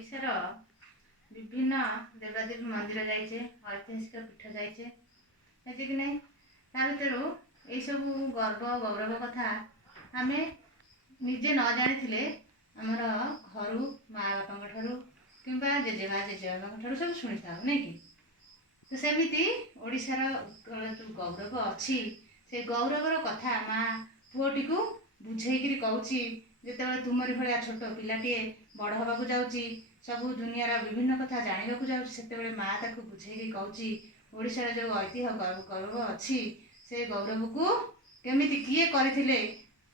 ओडिशार विभिन्न देवादेवी मंदिर जाइए ऐतिहासिक पीठ जाइए कि नहीं ता भर सब गर्व गौरव कथा आम निजे न जानी आमर घर माँ बापा ठारू कि जेजेमा जेजेबापा सब शुणी था नहीं कि तो सेमती ओडिशार जो गौरव अच्छी से गौरवर कथा माँ पुओटी को बुझेक कहूँ जिते तुमरी भाया छोट पिलाटे बड़ हाँक जाऊँगी सब दुनियार विभिन्न कथा जानवाक जाते माँ ताक बुझेक कहूँ ओडिशार जो ऐतिह्य गौरव अच्छी से गौरव को केमिति किए करथिले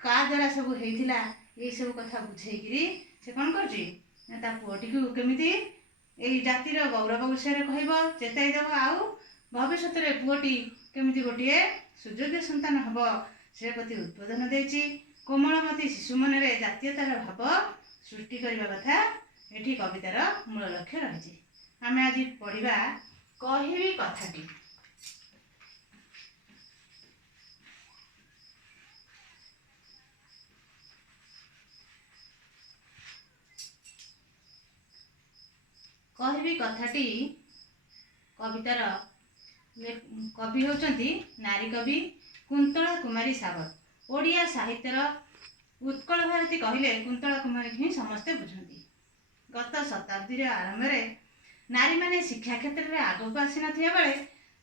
का द्वारा सब होइथिला ये सब कथा बुझेक से कौन कर पुओटी को केमिति यही जातिर गौरव विषय कहब चेताई देव आउ भविष्य में पुओटी केमिति गोटे सुयोग्य संतान हम से प्रति उद्बोधन देछि कोमलमती शिशु मन में जातीयतार भाव सृष्टि करने कथा ये कवितार मूल लक्ष्य रही आम आज पढ़ा कहबी कथाटी कहबी कथाटी कवितार कवि होउचंती नारी कवि कुंतला कुमारी सागर ओडिया साहित्यर उत्कल भारती कहले कुंतला कुमारी ही समस्ते बुझती गत शताब्दी आरंभ में नारी माने शिक्षा क्षेत्र में आगक आसी नथिया बेले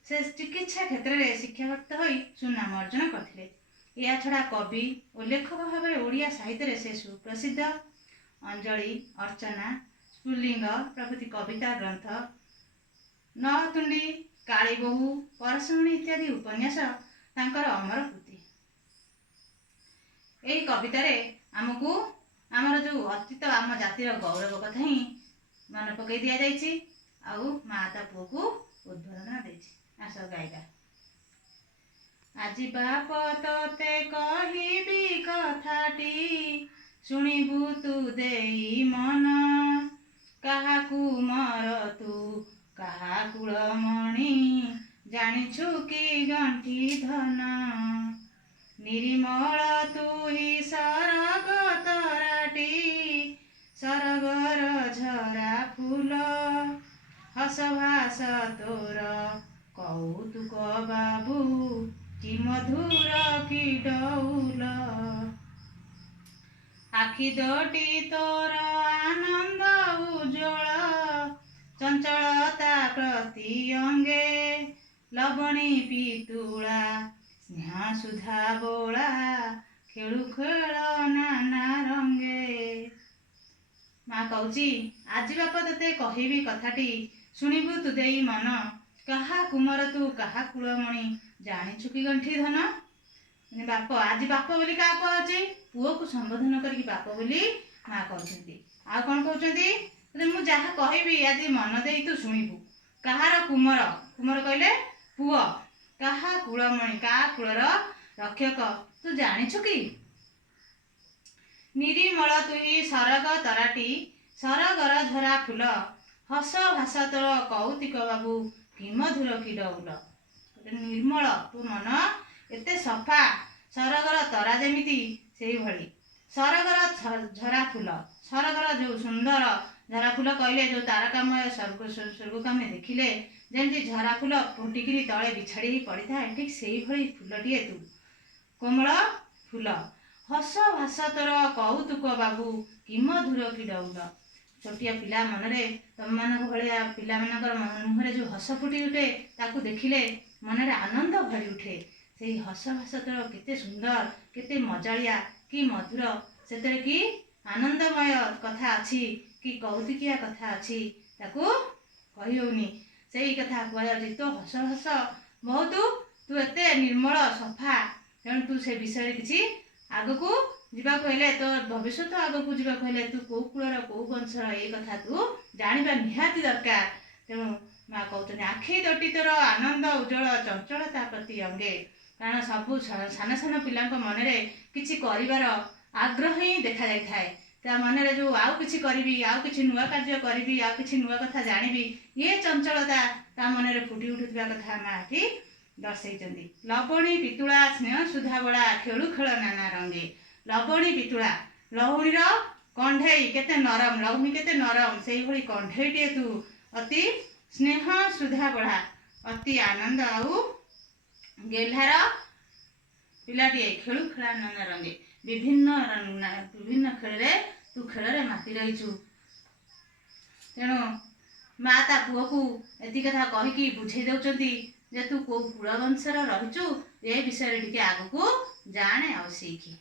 से चिकित्सा क्षेत्र में शिक्षाप्राप्त होई सुनाम अर्जन करथिले या छड़ा कवि और लेखक भाव में ओडिया साहित्य से सुप्रसिद्ध अंजलि अर्चना स्फुल्लिंग प्रभृति कविता ग्रंथ नहतुंडी कालीबोहू परशुणी इत्यादि उपन्यास तांकर अमर कृति यही कवितार आमको आमर जो अतीत आम जातिर गौरव कथा ही मन पकई दि जाइए आउ माता पुओ को उद्बोधन देछि आस गाइबा आज बाप तोते कहबी कथाटी शुणिबु तू देई मन काहाकू मर तू काहा कुलमणि जानिछु कि गंठी धन निर्मल तू ही सरग तराटी सरगर झरा फूल हस भास तोर कौतुक बाबू कि मधुर कि डौल आखि दोटी तोर आनंद उज्ज्वल चंचलता प्रति अंगे लवणी पितुला स्नेह सुधा बोला खेलु खेल नाना रंगे माँ कहूची आज बाप तोते कहबी कथाटी शुणिबु तू देई मन कहा कुमर तू कहा कुलमणि जानिछु कि गंठी धन बाप आज बाप बोली क्या कहे पुओ को संबोधन करके बाप बोली माँ कहते आ कौन कहते मु जहाँ कहबी आज मन दे तू शुणिबु कहार कुमर कुमर कहले पुओ कहा कुलमणि का कुलर रक्षक तू जानिछु कि निरीमल तुही सरग तराटी सरगर झरा फूल हस भाषा तोर कौतिक बाबू कि मधुर कि डौल निर्मल तू मन एते सफा सरगर तरा जेमिति सेही भली सरगर झरा फूल सरगर जो सुंदर झरा फूल कहले जो तारकामय स्वर्ग आम देखिले जमी झरा फूल फुटिकी तले बिछाड़ी पड़ी था ठीक से भली फूलटे तू कोमल फूल हस भाषा तोर कौतुक बाबू कि मधुर कि डौल छोटिया पिला मनरे तुम मान भाया पिला मुहर जो हस फुटी उठे ताकू देखिले मनरे आनंद भरी उठे से हस भाषा तोर केते सुंदर केते मजालिया कि मधुर से कि आनंदमय कथा अच्छी कि कौतुकिया कथा अच्छी ताकू कही होनी से कथा कह तो हस हस बहुत तू एते निर्मल सफा तेणु तू से विषय किसी आग को जीवाक हेले तो भविष्य आग को जीवाक हेले तू कौ कूलर कौ वंशर ये कथा तू जानिबा निहाती दरकार तेणु माँ कहते आखि दोटी तोर आनंद उज्ज्वल चंचलता प्रति अंगे कारण सब सान सान पिला मनरे किछि करिवार आग्रह ही देखा जाय थाए ता मनरे जो आउ किछि करिवि आउ किछि नुआ कार्य करिवि आउ किछि नुआ कथा जानिबि ये चंचलता ता मनरे फुटी उठुथिबा कथा माँ एठी दर्शैचंदी लवणी पितुला स्नेह सुधा बड़ा खेलु खेल नाना रंगे लवणी पितुला लहुणीर कण्ढेई केते नरम लक्ष्मी केते नरम से भली कण्ढेईटे तू अति स्नेह सुधा बढ़ा अति आनंद आउ गेल्हार पिलाटिए खेलु खेलानंद रंगे विभिन्न खेल तू खेल माति रहीचु तेणु माँ ता पुओ को एति कथा कहीकि बुझे दउचंती जे तू को कुल वंशर रहीचु ए विषय टिके आगु को जाने आ सीखी।